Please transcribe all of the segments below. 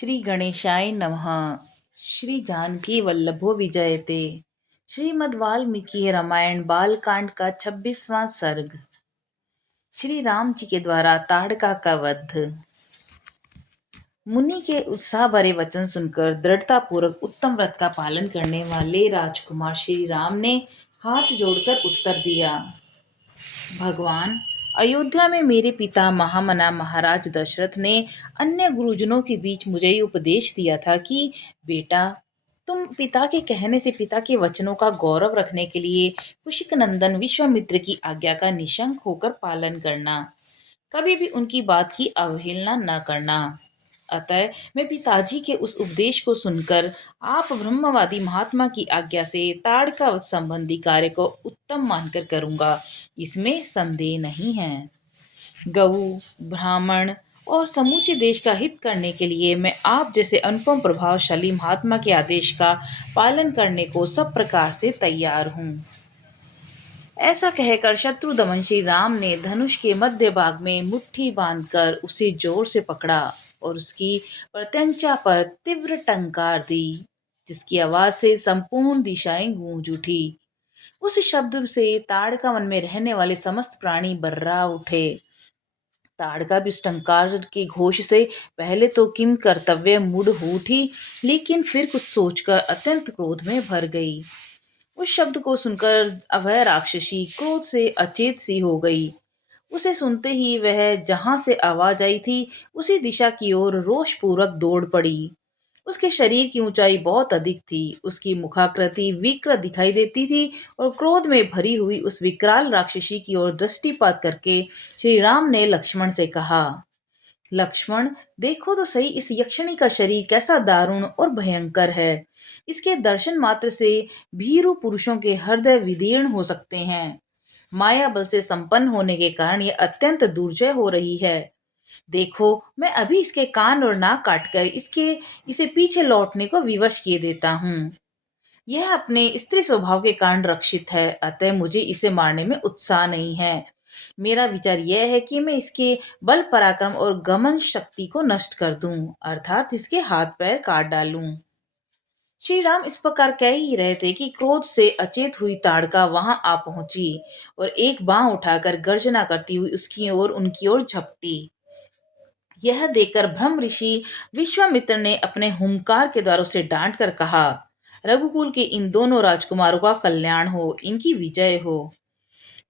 श्री गणेशाय नमः। श्री जानकी वल्लभो विजयते। श्रीमद् वाल्मीकि रामायण बालकांड का 26वां सर्ग। श्री राम जी के द्वारा ताड़का का वध। मुनि के उत्साह भरे वचन सुनकर दृढ़ता पूर्वक उत्तम व्रत का पालन करने वाले राजकुमार श्री राम ने हाथ जोड़कर उत्तर दिया। भगवान, अयोध्या में मेरे पिता महामना महाराज दशरथ ने अन्य गुरुजनों के बीच मुझे ये उपदेश दिया था कि बेटा, तुम पिता के कहने से पिता के वचनों का गौरव रखने के लिए कुशिक नंदन विश्वामित्र की आज्ञा का निशंक होकर पालन करना, कभी भी उनकी बात की अवहेलना न करना। अतः मैं पिताजी के उस उपदेश को सुनकर आप ब्रह्मवादी महात्मा की आज्ञा से ताड़का संबंधी कार्य को उत्तम मानकर करूंगा, इसमें संदेह नहीं है। गऊ, ब्राह्मण और समूचे देश का हित करने के लिए मैं आप जैसे अनुपम प्रभावशाली महात्मा के आदेश का पालन करने को सब प्रकार से तैयार हूँ। ऐसा कहकर शत्रु दमन श्री राम ने धनुष के मध्य भाग में मुट्ठी बांधकर उसे जोर से पकड़ा और उसकी प्रत्यंचा पर तीव्र टंकार दी, जिसकी आवाज से संपूर्ण दिशाएं गूंज उठी। उस शब्द से ताड़का वन में रहने वाले समस्त प्राणी बर्रा उठे। ताड़का भी उस टंकार के घोष से पहले तो किम कर्तव्य मूढ़ हो उठी, लेकिन फिर कुछ सोचकर अत्यंत क्रोध में भर गई। उस शब्द को सुनकर अभय राक्षसी क्रोध से अचेत सी हो गई। उसे सुनते ही वह जहां से आवाज आई थी उसी दिशा की ओर रोषपूर्वक दौड़ पड़ी। उसके शरीर की ऊंचाई बहुत अधिक थी, उसकी मुखाकृति विकृत दिखाई देती थी और क्रोध में भरी हुई उस विकराल राक्षसी की ओर दृष्टिपात करके श्री राम ने लक्ष्मण से कहा, लक्ष्मण, देखो तो सही इस यक्षिणी का शरीर कैसा दारुण और भयंकर है। इसके दर्शन मात्र से भीरु पुरुषों के हृदय विदीर्ण हो सकते हैं। माया बल से संपन्न होने के कारण यह अत्यंत दुर्जय हो रही है। देखो, मैं अभी इसके कान और नाक काटकर इसे पीछे लौटने को विवश किए देता हूँ। यह अपने स्त्री स्वभाव के कारण रक्षित है, अतः मुझे इसे मारने में उत्साह नहीं है। मेरा विचार यह है कि मैं इसके बल पराक्रम और गमन शक्ति को नष्ट कर दूं, अर्थात इसके हाथ पैर काट डालूं। श्री राम इस प्रकार कह ही रहे थे कि क्रोध से अचेत हुई ताड़का वहां आ पहुंची और एक बांह उठाकर गर्जना करती हुई उनकी ओर झपटी। यह देखकर ब्रह्म ऋषि विश्वामित्र ने अपने हुंकार के द्वारा उसे डांट कर कहा, रघुकुल के इन दोनों राजकुमारों का कल्याण हो, इनकी विजय हो।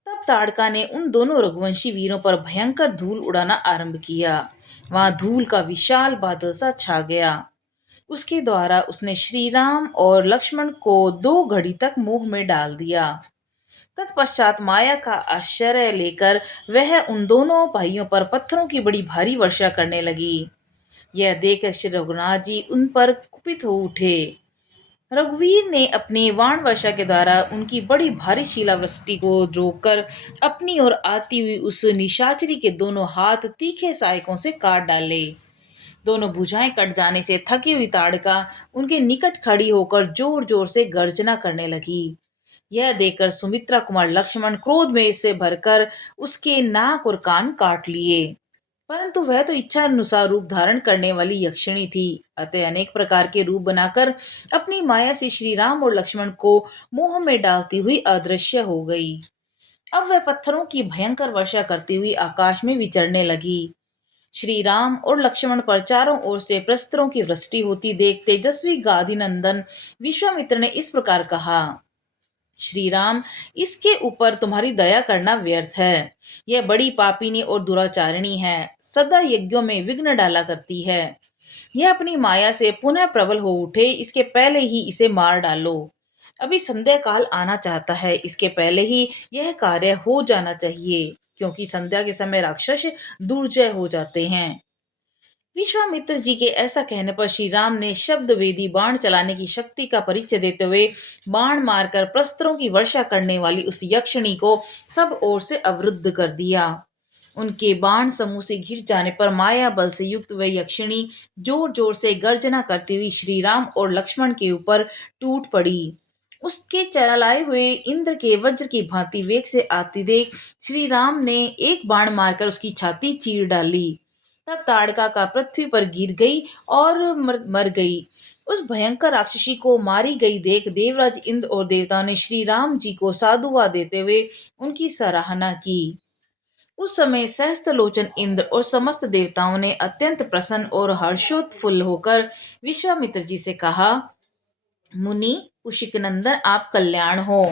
तब ताड़का ने उन दोनों रघुवंशी वीरों पर भयंकर धूल उड़ाना आरंभ किया। वहां धूल का विशाल बादल सा छा गया। उसके द्वारा उसने श्री राम और लक्ष्मण को 2 घड़ी तक मोह में डाल दिया। तत्पश्चात माया का आश्चर्य लेकर वह उन दोनों भाइयों पर पत्थरों की बड़ी भारी वर्षा करने लगी। यह देखकर श्री रघुनाथ जी उन पर कुपित हो उठे। रघुवीर ने अपनी वाण वर्षा के द्वारा उनकी बड़ी भारी शिलावृष्टि को रोककर अपनी ओर आती हुई उस निशाचरी के दोनों हाथ तीखे सहायकों से काट डाले। दोनों भुजाएं कट जाने से थकी हुई ताड़का उनके निकट खड़ी होकर जोर जोर से गर्जना करने लगी। यह देखकर सुमित्रा कुमार लक्ष्मण क्रोध में से भरकर उसके नाक और कान काट लिए, परंतु वह तो इच्छा अनुसार रूप धारण करने वाली यक्षिणी थी, अतः अनेक प्रकार के रूप बनाकर अपनी माया से श्री राम और लक्ष्मण को मोह में डालती हुई अदृश्य हो गई। अब वह पत्थरों की भयंकर वर्षा करती हुई आकाश में विचरने लगी। श्री राम और लक्ष्मण पर चारों ओर से प्रस्त्रों की वृष्टि होती देख तेजस्वी गादी नंदन विश्वामित्र ने इस प्रकार कहा, श्री राम, इसके ऊपर तुम्हारी दया करना व्यर्थ है। यह बड़ी पापिनी और दुराचारिणी है, सदा यज्ञों में विघ्न डाला करती है। यह अपनी माया से पुनः प्रबल हो उठे, इसके पहले ही इसे मार डालो। अभी संध्या काल आना चाहता है, इसके पहले ही यह कार्य हो जाना चाहिए, क्योंकि संध्या के समय राक्षस दुर्जय हो जाते हैं। विश्वामित्र जी के ऐसा कहने पर श्री राम ने शब्द वेदी बाण चलाने की शक्ति का परिचय देते हुए बाण मारकर प्रस्त्रों की वर्षा करने वाली उस यक्षिणी को सब ओर से अवरुद्ध कर दिया। उनके बाण समूह से घिर जाने पर माया बल से युक्त वह यक्षिणी जोर जोर से गर्जना करती हुई श्री राम और लक्ष्मण के ऊपर टूट पड़ी। उसके चलाए हुए इंद्र के वज्र की भांति वेग से आती देख श्री राम ने एक बाण मारकर उसकी छाती चीर डाली। तब ताड़का का पृथ्वी पर गिर गई और मर गई। उस भयंकर राक्षसी को मारी गई देख देवराज इंद्र और देवताओं ने श्री राम जी को साधुवाद देते हुए उनकी सराहना की। उस समय सहस्त्रलोचन इंद्र और समस्त देवताओं ने अत्यंत प्रसन्न और हर्षोत्फुल्ल होकर विश्वामित्र जी से कहा, मुनि कुशिक नंदन, आप कल्याण हो।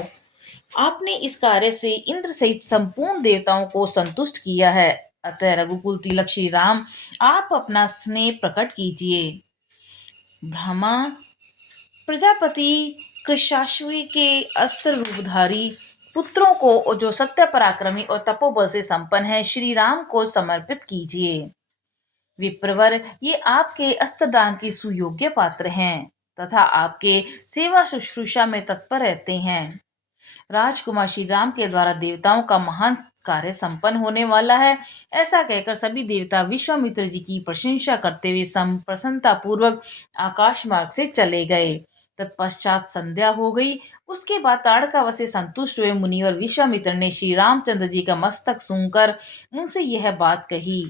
आपने इस कार्य से इंद्र सहित संपूर्ण देवताओं को संतुष्ट किया है। अतः रघुकुल तिलक श्री राम, आप अपना स्नेह प्रकट कीजिए। ब्रह्मा प्रजापति कृशाश्वी के अस्त्र रूपधारी पुत्रों को जो सत्य पराक्रमी और तपोबल से संपन्न है, श्री राम को समर्पित कीजिए। विप्रवर, ये आपके अस्त्रदान के सुयोग्य पात्र हैं तथा आपके सेवा शुश्रूषा में तत्पर रहते हैं। राजकुमार श्री राम के द्वारा देवताओं का महान कार्य संपन्न होने वाला है। ऐसा कहकर सभी देवता विश्वामित्र जी की प्रशंसा करते हुए प्रसन्नता पूर्वक आकाश मार्ग से चले गए। तत्पश्चात संध्या हो गई। उसके बाद ताड़का से संतुष्ट हुए मुनिवर विश्वामित्र ने श्री रामचंद्र जी का मस्तक सूंघकर उनसे यह बात कही,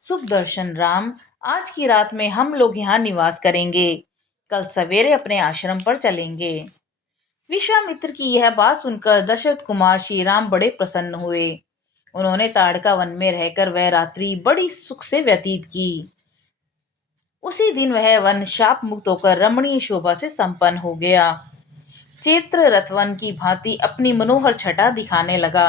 शुभ दर्शन राम, आज की रात में हम लोग यहाँ निवास करेंगे, कल सवेरे अपने आश्रम पर चलेंगे। विश्वामित्र की यह बात सुनकर दशरथ कुमार श्री राम बड़े प्रसन्न हुए। उन्होंने ताड़का वन में रहकर वह रात्रि बड़ी सुख से व्यतीत की। उसी दिन वह वन शाप मुक्त होकर रमणीय शोभा से संपन्न हो गया। चैत्र रथवन की भांति अपनी मनोहर छटा दिखाने लगा।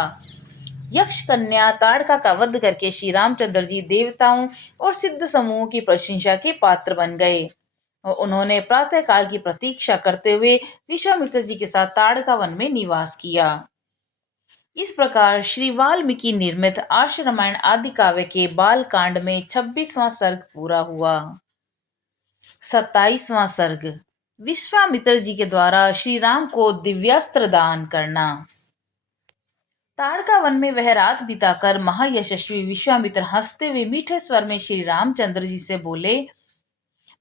यक्ष कन्या ताड़का का वध करके श्री रामचंद्र जी देवताओं और सिद्ध समूहों की प्रशंसा के पात्र बन गए और उन्होंने प्रातः काल की प्रतीक्षा करते हुए विश्वामित्र जी के साथ ताड़का वन में निवास किया। इस प्रकार श्री वाल्मीकि निर्मित आर्ष रामायण आदि काव्य के बाल कांड में 26वां सर्ग पूरा हुआ। 27वां सर्ग, विश्वामित्र जी के द्वारा श्री राम को दिव्यास्त्र दान करना। ताड़का वन में वह रात बिताकर महायशस्वी विश्वामित्र हंसते हुए मीठे स्वर में श्री रामचंद्र जी से बोले,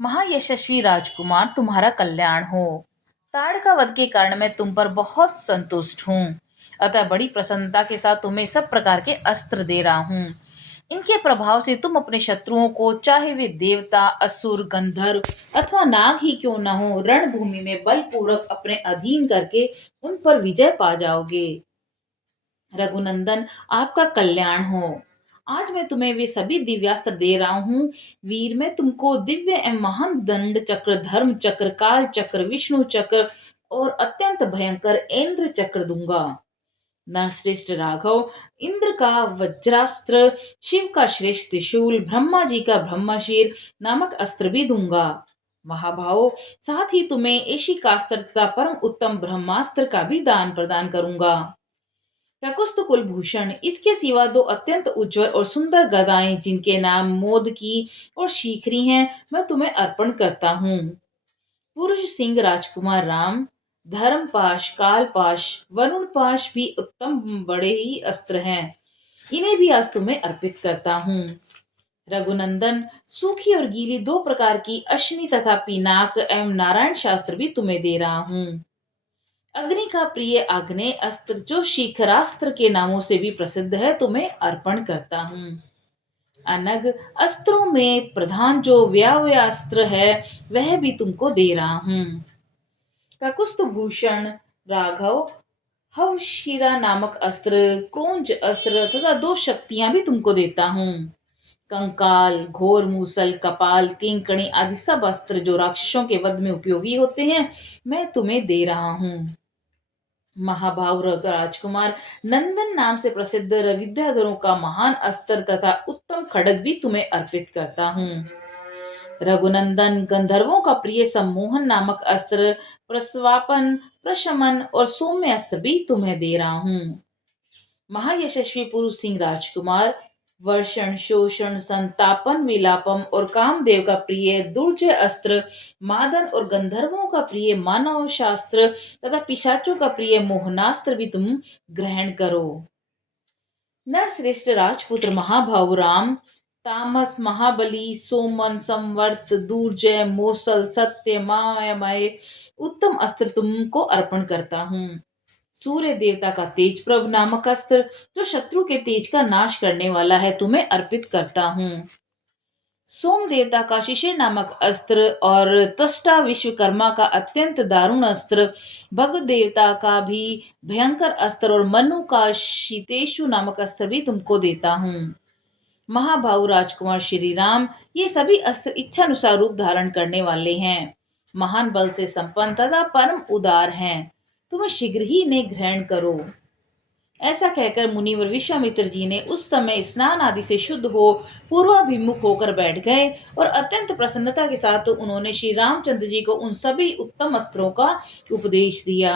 महायशस्वी राजकुमार, तुम्हारा कल्याण हो। ताड़का वध के कारण मैं तुम पर बहुत संतुष्ट हूँ, अतः बड़ी प्रसन्नता के साथ तुम्हें सब प्रकार के अस्त्र दे रहा हूँ। इनके प्रभाव से तुम अपने शत्रुओं को, चाहे वे देवता, असुर, गंधर्व अथवा नाग ही क्यों न हो, रणभूमि में बलपूर्वक अपने अधीन करके उन पर विजय पा जाओगे। रघुनंदन, आपका कल्याण हो। आज मैं तुम्हें वे सभी दिव्यास्त्र दे रहा हूँ। वीर, मैं तुमको दिव्य एवं महान दंड चक्र, धर्म चक्र, काल चक्र, विष्णु चक्र और अत्यंत भयंकर इंद्र चक्र दूंगा। नरश्रेष्ठ राघव, इंद्र का वज्रास्त्र, शिव का श्रेष्ठ त्रिशूल, ब्रह्मा जी का ब्रह्मशीर नामक अस्त्र भी दूंगा। महाभाव, साथ ही तुम्हें ऐशिकास्त्र तथा परम उत्तम ब्रह्मास्त्र का भी दान प्रदान करूंगा। प्रकुस्त कुलभूषण, इसके सिवा दो अत्यंत उज्जवल और सुंदर गदाएं जिनके नाम मोदकी और शीखरी हैं, मैं तुम्हें अर्पण करता हूँ। पुरुष सिंह राजकुमार राम, धर्मपाश, कालपाश, वरुण पाश भी उत्तम बड़े ही अस्त्र हैं, इन्हें भी आज तुम्हें अर्पित करता हूँ। रघुनंदन, सूखी और गीली दो प्रकार की अश्नि तथा पिनाक एवं नारायण शास्त्र भी तुम्हें दे रहा हूँ। अग्नि का प्रिय आग्नेय अस्त्र, जो शिखरास्त्र के नामों से भी प्रसिद्ध है, तुम्हें अर्पण करता हूँ। अनग, अस्त्रों में प्रधान जो व्याव्यास्त्र है, वह भी तुमको दे रहा हूँ। ककुस्त भूषण राघव, हवशिरा नामक अस्त्र, क्रोंज अस्त्र तथा दो शक्तियां भी तुमको देता हूँ। कंकाल, घोर मूसल, कपाल, किंकणी आदि सब अस्त्र जो राक्षसों के वध में उपयोगी होते हैं, मैं तुम्हें दे रहा हूँ। महाभाव राजकुमार, नंदन नाम से प्रसिद्ध विद्याधरों का महान अस्त्र तथा उत्तम खड्ग भी तुम्हें अर्पित करता हूँ। रघुनंदन, गंधर्वों का प्रिय सम्मोहन नामक अस्त्र, प्रस्वापन, प्रशमन और सौम्य अस्त्र भी तुम्हें दे रहा हूँ। महायशस्वी पुरुष सिंह राजकुमार, वर्षण, शोषण, संतापन, विलापम और कामदेव का प्रिय दुर्जय अस्त्र, मादन और गंधर्वों का प्रिय मानव शास्त्र तथा पिशाचों का प्रिय मोहनास्त्र भी तुम ग्रहण करो। नरश्रेष्ठ राजपुत्र महाभाव राम, तामस, महाबली, सोमन, संवर्त, दुर्जय, मोसल, सत्य, मायामय उत्तम अस्त्र तुमको अर्पण करता हूँ। सूर्य देवता का तेज प्रभ नामक अस्त्र, जो शत्रु के तेज का नाश करने वाला है, तुम्हें अर्पित करता हूँ। सोम देवता का शिशिर नामक अस्त्र और त्वष्टा विश्वकर्मा का अत्यंत दारुण अस्त्र, भग देवता का भी भयंकर अस्त्र और मनु का शीतेशु नामक अस्त्र भी तुमको देता हूँ। महाभाऊ राजकुमार श्री राम, ये सभी अस्त्र इच्छानुसार रूप धारण करने वाले हैं, महान बल से संपन्न तथा परम उदार हैं। तुम्हें शीघ्र ही इन्हें ग्रहण करो। ऐसा कहकर मुनिवर विश्वामित्र जी ने उस समय स्नान आदि से शुद्ध हो पूर्वाभिमुख होकर बैठ गए और अत्यंत प्रसन्नता के साथ उन्होंने श्री रामचंद्र जी को उन सभी उत्तम अस्त्रों का उपदेश दिया।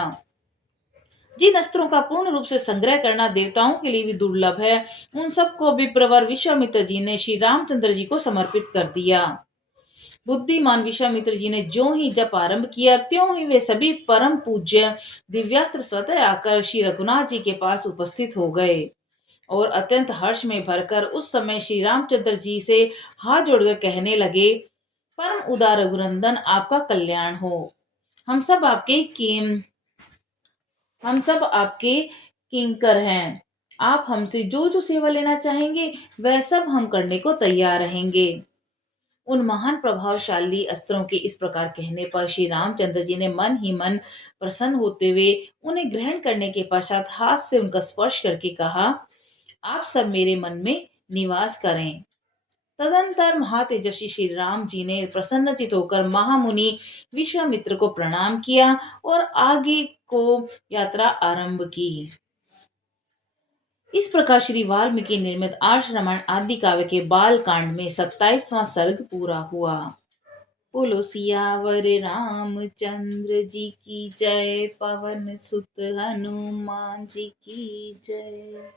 जिन अस्त्रों का पूर्ण रूप से संग्रह करना देवताओं के लिए भी दुर्लभ है, उन सबको विप्रवर विश्वामित्र जी ने श्री रामचंद्र जी को समर्पित कर दिया। बुद्धिमान विश्वामित्र जी ने जो ही जप आरंभ किया, त्यों ही वे सभी परम पूज्य दिव्यास्त्र स्वतः आकर श्री रघुनाथ जी के पास उपस्थित हो गए और अत्यंत हर्ष में भरकर उस समय श्री रामचंद्र जी से हाथ जोड़कर कहने लगे, परम उदार रघुनंदन, आपका कल्याण हो। हम सब आपके किम हम सब आपके किंकर हैं। आप हमसे जो जो सेवा लेना चाहेंगे वह सब हम करने को तैयार रहेंगे। उन महान प्रभावशाली अस्त्रों के इस प्रकार कहने पर श्री रामचंद्र जी ने मन ही मन प्रसन्न होते हुए उन्हें ग्रहण करने के पश्चात हाथ से उनका स्पर्श करके कहा, आप सब मेरे मन में निवास करें। तदंतर महातेजस्वी श्री राम जी ने प्रसन्नचित होकर महामुनि विश्वामित्र को प्रणाम किया और आगे को यात्रा आरंभ की। इस प्रकार श्री वाल्मीकि निर्मित आर्ष रामायण आदि काव्य के बाल कांड में 27वां सर्ग पूरा हुआ। बोलो सियावर रामचंद्र जी की जय, पवन सुत हनुमान जी की जय।